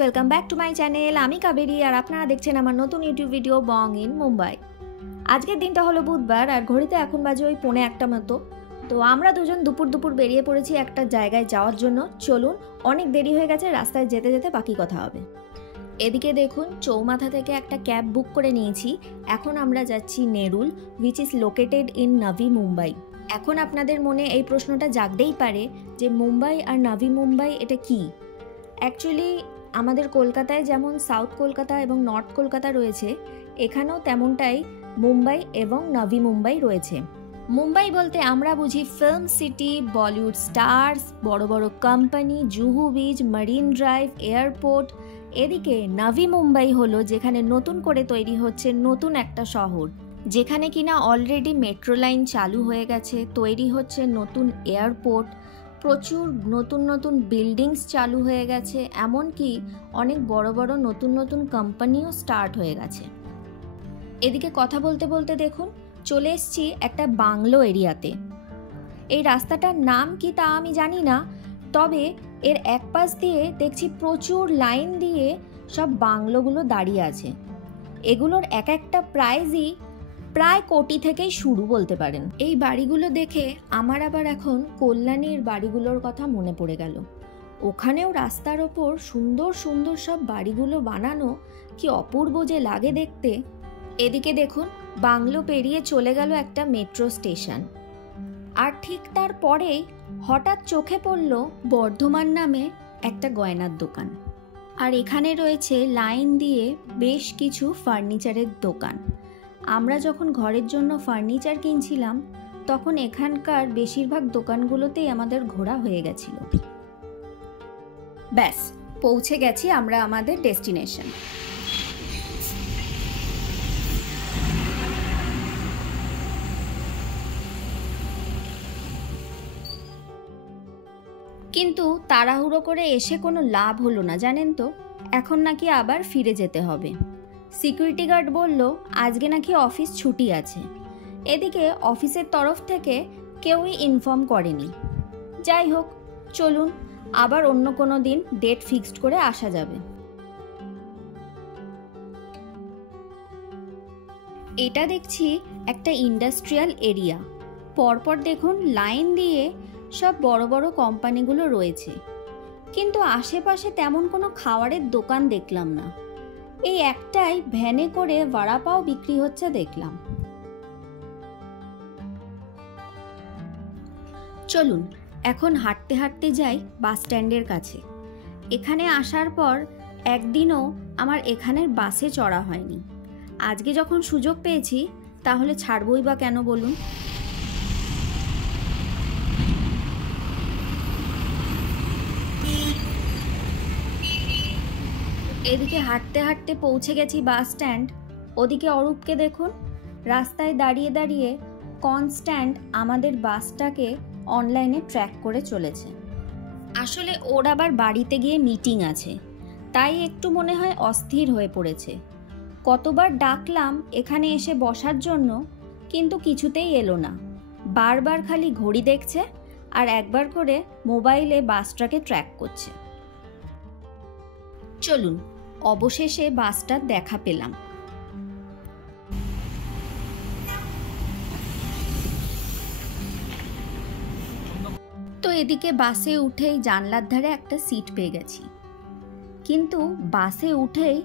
Welcome back to my channel. আমি কাবেরী আর আপনারা দেখছেন আমার নতুন YouTube video Bong in Mumbai. আজকের দিনটা হলো বুধবার আর ঘড়িতে এখন বাজে ওই 1:45 মতো। তো আমরা দুজন দুপুর বেরিয়ে পড়েছি একটা জায়গায় যাওয়ার জন্য। চলুন, অনেক দেরি হয়ে গেছে, রাস্তায় যেতে যেতে বাকি কথা হবে। এদিকে দেখুন, চৌমাথা থেকে একটা ক্যাব বুক করে নিয়েছি। এখন আমরা যাচ্ছি Nerul, which is located in নাভি মুম্বাই। এখন আপনাদের মনে এই প্রশ্নটা জাগতেই পারে যে মুম্বাই আর নাভি মুম্বাই এটা কি। অ্যাকচুয়ালি আমাদের কলকাতায় যেমন সাউথ কলকাতা এবং নর্থ কলকাতা রয়েছে, এখানেও তেমনটাই মুম্বাই এবং নাভি মুম্বাই রয়েছে। মুম্বাই বলতে আমরা বুঝি ফিল্ম সিটি, বলিউড স্টারস, বড় বড় company, Juhu beach, Marine Drive, airport. এদিকে নাভি মুম্বাই হলো যেখানে নতুন করে তৈরি হচ্ছে নতুন একটা শহর, যেখানে কিনা অলরেডি মেট্রো লাইন চালু হয়ে গেছে, তৈরি হচ্ছে নতুন এয়ারপোর্ট, প্রচুর নতুন নতুন বিল্ডিংস চালু হয়ে গেছে, এমনকি অনেক বড় বড় নতুন নতুন কোম্পানিও স্টার্ট হয়ে গেছে। এদিকে কথা বলতে বলতে দেখুন চলে এসেছি একটা বাংলো এরিয়াতে। এই রাস্তাটার নাম কি তা আমি জানি না, তবে এর এক পাশ দিয়ে দেখছি প্রচুর লাইন দিয়ে সব বাংলোগুলো দাঁড়িয়ে আছে। এগুলোর এক একটা প্রাইজই প্রায় কোটি থেকেই শুরু বলতে পারেন। এই বাড়িগুলো দেখে আমার আবার এখন কল্যাণীর বাড়িগুলোর কথা মনে পড়ে গেল। ওখানেও রাস্তার ওপর সুন্দর সুন্দর সব বাড়িগুলো বানানো, কি অপূর্ব যে লাগে দেখতে। এদিকে দেখুন বাংলো পেরিয়ে চলে গেল একটা মেট্রো স্টেশন, আর ঠিক তারপরেই হঠাৎ চোখে পড়ল বর্ধমান নামে একটা গয়নার দোকান। আর এখানে রয়েছে লাইন দিয়ে বেশ কিছু ফার্নিচারের দোকান। আমরা যখন ঘরের জন্য ফার্নিচার কিনছিলাম তখন এখানকার বেশিরভাগ দোকানগুলোতেই আমাদের ঘোরা হয়ে গেছিল। ব্যাস, পৌঁছে গেছি আমরা আমাদের ডেস্টিনেশন। কিন্তু তাড়াহুড়ো করে এসে কোনো লাভ হলো না, জানেন তো। এখন নাকি আবার ফিরে যেতে হবে। সিকিউরিটি গার্ড বলল আজকে নাকি অফিস ছুটি আছে। এদিকে অফিসের তরফ থেকে কেউই ইনফর্ম করেনি। যাই হোক, চলুন আবার অন্য কোনো দিন ডেট ফিক্সড করে আসা যাবে। এটা দেখছি একটা ইন্ডাস্ট্রিয়াল এরিয়া। পরপর দেখুন লাইন দিয়ে সব বড় বড় কোম্পানিগুলো রয়েছে, কিন্তু আশেপাশে তেমন কোনো খাবারের দোকান দেখলাম না। এই একটাই ভ্যানে করে ভাড়াপাও বিক্রি হচ্ছে দেখলাম। চলুন এখন হাঁটতে হাঁটতে যাই বাস স্ট্যান্ডের কাছে। এখানে আসার পর একদিনও আমার এখানের বাসে চড়া হয়নি। আজকে যখন সুযোগ পেয়েছি তাহলে ছাড়বই বা কেন বলুন। এদিকে হাঁটতে হাঁটতে পৌঁছে গেছি বাস স্ট্যান্ড। ওদিকে অরূপকে দেখুন রাস্তায় দাঁড়িয়ে দাঁড়িয়ে কনস্ট্যান্ট আমাদের বাসটাকে অনলাইনে ট্র্যাক করে চলেছে। আসলে ওর আবার বাড়িতে গিয়ে মিটিং আছে, তাই একটু মনে হয় অস্থির হয়ে পড়েছে। কতবার ডাকলাম এখানে এসে বসার জন্য, কিন্তু কিছুতেই এলো না। বারবার খালি ঘড়ি দেখছে আর একবার করে মোবাইলে বাসটাকে ট্র্যাক করছে। চলুন, অবশেষে বাসটার দেখা পেলাম। তো এদিকে বাসে উঠেই জানলার ধারে একটা সিট পেয়ে গেছি, কিন্তু বাসে উঠেই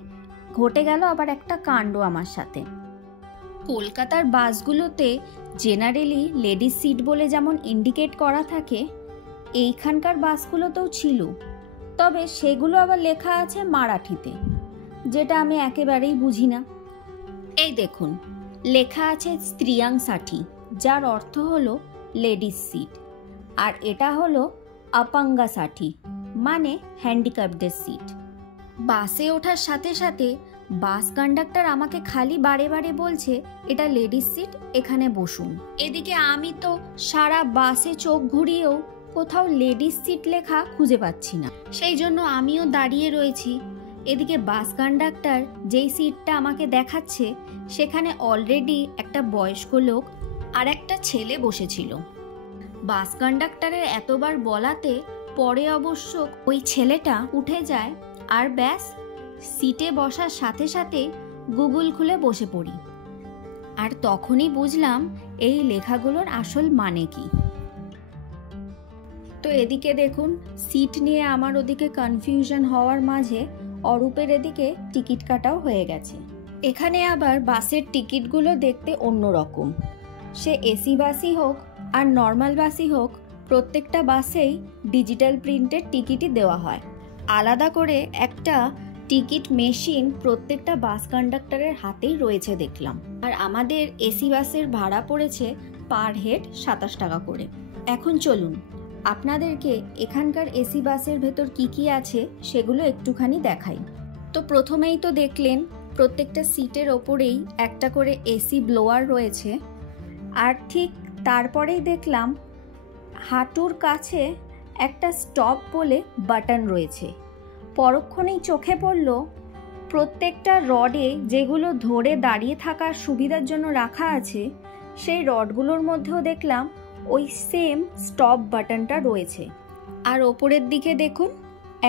ঘটে গেল আবার একটা কাণ্ড আমার সাথে। কলকাতার বাসগুলোতে জেনারেলি লেডিস সিট বলে যেমন ইন্ডিকেট করা থাকে, এইখানকার বাসগুলোতেও ছিল, তবে সেগুলো আবার লেখা আছে মারাঠিতে, যেটা আমি একেবারেই বুঝি না। এই দেখুন লেখা আছে স্ত্রিয়াংসাঠি, যার অর্থ হলো লেডিস সিট, আর এটা হলো আপাঙ্গাসাঠি মানে হ্যান্ডিক্যাপদের সিট। বাসে ওঠার সাথে সাথে বাস কন্ডাক্টর আমাকে খালি বারে বারে বলছে এটা লেডিস সিট, এখানে বসুন। এদিকে আমি তো সারা বাসে চোখ ঘুরিয়েও কোথাও লেডিস সিট লেখা খুঁজে পাচ্ছি না, সেই জন্য আমিও দাঁড়িয়ে রয়েছি। এদিকে বাস কন্ডাক্টর যেই সিটটা আমাকে দেখাচ্ছে সেখানে অলরেডি একটা বয়স্ক লোক আর একটা ছেলে বসেছিল। বাস কন্ডাক্টরের এতবার বলাতে পরে অবশ্য ওই ছেলেটা উঠে যায় আর ব্যাস, সিটে বসার সাথে সাথে গুগল খুলে বসে পড়ি। আর তখনই বুঝলাম এই লেখাগুলোর আসল মানে কি। তো এদিকে দেখুন, সিট নিয়ে আমার ওদিকে কনফিউশন হওয়ার মাঝে অরূপের এদিকে টিকিট কাটাও হয়ে গেছে। এখানে আবার বাসের টিকিটগুলো দেখতে অন্যরকম। সে এসি বাসই হোক আর নর্মাল বাসই হোক, প্রত্যেকটা বাসেই ডিজিটাল প্রিন্টেড টিকিটই দেওয়া হয়। আলাদা করে একটা টিকিট মেশিন প্রত্যেকটা বাস কন্ডাক্টরের হাতেই রয়েছে দেখলাম। আর আমাদের এসি বাসের ভাড়া পড়েছে পার হেড 27 টাকা করে। এখন চলুন আপনাদেরকে এখানকার এসি বাসের ভেতর কি কি আছে সেগুলো একটুখানি দেখাই। তো প্রথমেই তো দেখলেন প্রত্যেকটা সিটের ওপরেই একটা করে এসি ব্লোয়ার রয়েছে। আর ঠিক তারপরেই দেখলাম হাঁটুর কাছে একটা স্টপ বলে বাটন রয়েছে। পরক্ষণেই চোখে পড়ল প্রত্যেকটা রডে যেগুলো ধরে দাঁড়িয়ে থাকার সুবিধার জন্য রাখা আছে, সেই রডগুলোর মধ্যেও দেখলাম ওই সেম স্টপ বাটনটা রয়েছে। আর ওপরের দিকে দেখুন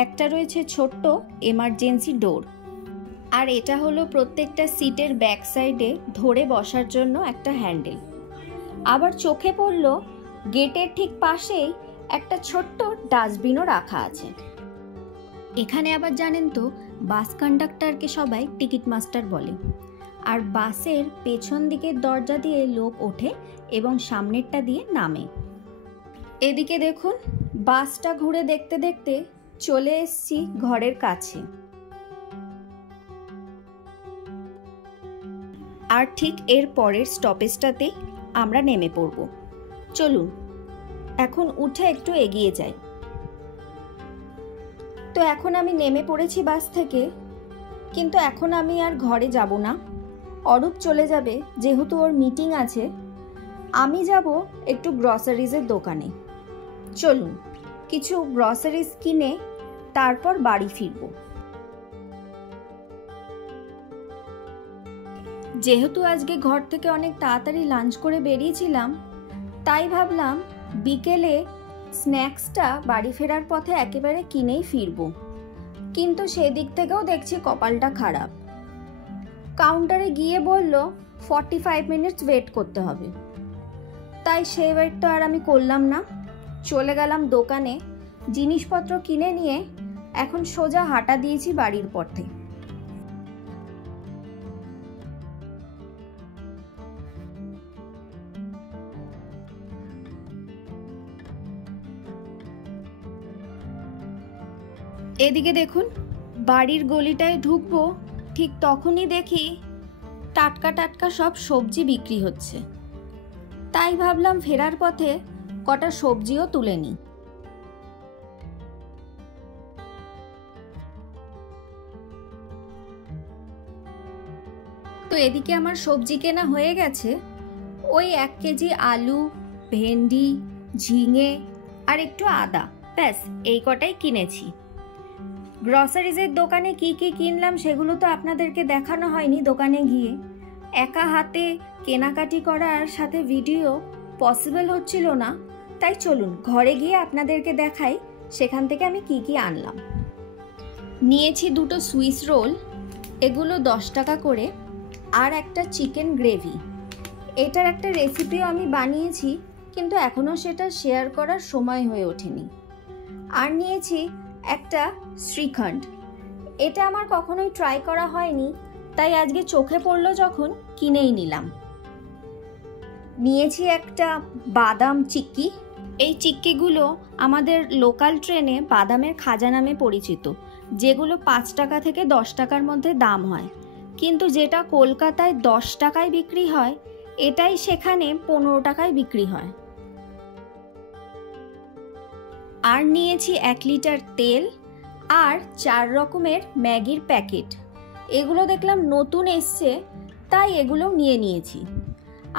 একটা রয়েছে ছোট্ট এমার্জেন্সি ডোর। আর এটা হলো প্রত্যেকটা সিটের ব্যাক সাইডে ধরে বসার জন্য একটা হ্যান্ডেল। আবার চোখে পড়ল গেটের ঠিক পাশেই একটা ছোট্ট ডাস্টবিনও রাখা আছে। এখানে আবার জানেন তো, বাস কন্ডাক্টরকে সবাই টিকিট মাস্টার বলে। আর বাসের পেছন দিকের দরজা দিয়ে লোক ওঠে এবং সামনেরটা দিয়ে নামে। এদিকে দেখুন, বাসটা ঘুরে দেখতে দেখতে চলে এসেছি ঘরের কাছে। আর ঠিক এর পরের স্টপেজটাতেই আমরা নেমে পড়ব। চলুন এখন উঠে একটু এগিয়ে যাই। তো এখন আমি নেমে পড়েছি বাস থেকে, কিন্তু এখন আমি আর ঘরে যাব না। অরূপ চলে যাবে, যেহেতু ওর মিটিং আছে। আমি যাব একটু গ্রসারিজের দোকানে। চলুন কিছু গ্রসারিজ কিনে তারপর বাড়ি ফিরব। যেহেতু আজকে ঘর থেকে অনেক তাড়াতাড়ি লাঞ্চ করে বেরিয়েছিলাম, তাই ভাবলাম বিকেলে স্ন্যাক্সটা বাড়ি ফেরার পথে একেবারে কিনেই ফিরব। কিন্তু সেদিক থেকেও দেখছি কপালটা খারাপ। কাউন্টারে গিয়ে বলল 45 মিনিটস ওয়েট করতে হবে। তাই সেই ওয়েটটা আর আমি করলাম না, চলে গেলাম দোকানে। জিনিসপত্র কিনে নিয়ে এখন সোজা হাঁটা দিয়েছি বাড়ির পথে। এদিকে দেখুন, বাড়ির গলিটায় ঢুকবো ঠিক তখনই দেখি টাটকা টাটকা সব সবজি বিক্রি হচ্ছে। তাই ভাবলাম ফেরার পথে কটা সবজিও তুলে নিই। তো এদিকে আমার সবজি কেনা হয়ে গেছে। ওই 1 কেজি আলু, ভেন্ডি, ঝিঙে আর একটু আদা, ব্যাস এই কটাই কিনেছি। গ্রসারিজের দোকানে কি কি কিনলাম সেগুলো তো আপনাদেরকে দেখানো হয়নি দোকানে গিয়ে। একা হাতে কেনাকাটি করার সাথে ভিডিও পসিবল হচ্ছিল না। তাই চলুন ঘরে গিয়ে আপনাদেরকে দেখাই সেখান থেকে আমি কি কি আনলাম। নিয়েছি 2টো সুইস রোল, এগুলো 10 টাকা করে, আর একটা চিকেন গ্রেভি। এটার একটা রেসিপিও আমি বানিয়েছি, কিন্তু এখনও সেটা শেয়ার করার সময় হয়ে ওঠেনি। আর নিয়েছি একটা শ্রীখণ্ড। এটা আমার কখনোই ট্রাই করা হয়নি, তাই আজকে চোখে পড়লো যখন কিনেই নিলাম। নিয়েছি একটা বাদাম চিক্কি। এই চিক্কিগুলো আমাদের লোকাল ট্রেনে বাদামের খাজা নামে পরিচিত, যেগুলো 5 টাকা থেকে 10 টাকার মধ্যে দাম হয়। কিন্তু যেটা কলকাতায় 10 টাকায় বিক্রি হয়, এটাই সেখানে 15 টাকায় বিক্রি হয়। আর নিয়েছি 1 লিটার তেল আর 4 রকমের ম্যাগির প্যাকেট। এগুলো দেখলাম নতুন এসছে, তাই এগুলো নিয়েছি।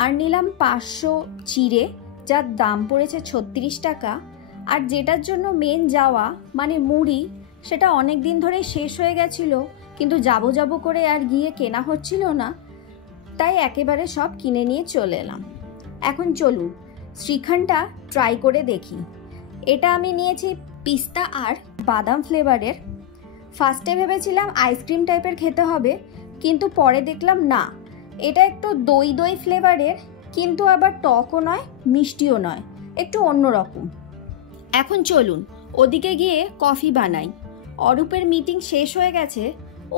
আর নিলাম 500 চিড়ে, যার দাম পড়েছে 36 টাকা। আর যেটার জন্য মেন যাওয়া মানে মুড়ি, সেটা অনেক দিন ধরে শেষ হয়ে গেছিলো, কিন্তু যাব করে আর গিয়ে কেনা হচ্ছিল না, তাই একেবারে সব কিনে নিয়ে চলে এলাম। এখন চলুন শ্রীখণ্ডটা ট্রাই করে দেখি। এটা আমি নিয়েছি পিস্তা আর বাদাম ফ্লেভারের। ফার্স্টে ভেবেছিলাম আইসক্রিম টাইপের খেতে হবে, কিন্তু পরে দেখলাম না, এটা একটু দই দই ফ্লেভারের, কিন্তু আবার টকও নয় মিষ্টিও নয়, একটু অন্যরকম। এখন চলুন ওদিকে গিয়ে কফি বানাই। অরূপের মিটিং শেষ হয়ে গেছে,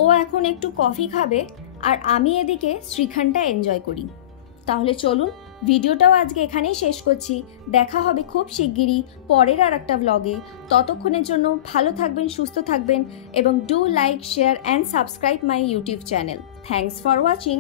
ও এখন একটু কফি খাবে আর আমি এদিকে শ্রীখণ্ডটা এনজয় করি। তাহলে চলুন, ভিডিওটাও আজকে এখানেই শেষ করছি। দেখা হবে খুব শিগগিরই পরের আর একটা ব্লগে। ততক্ষণের জন্য ভালো থাকবেন, সুস্থ থাকবেন এবং do like, share and subscribe my YouTube channel. Thanks for watching.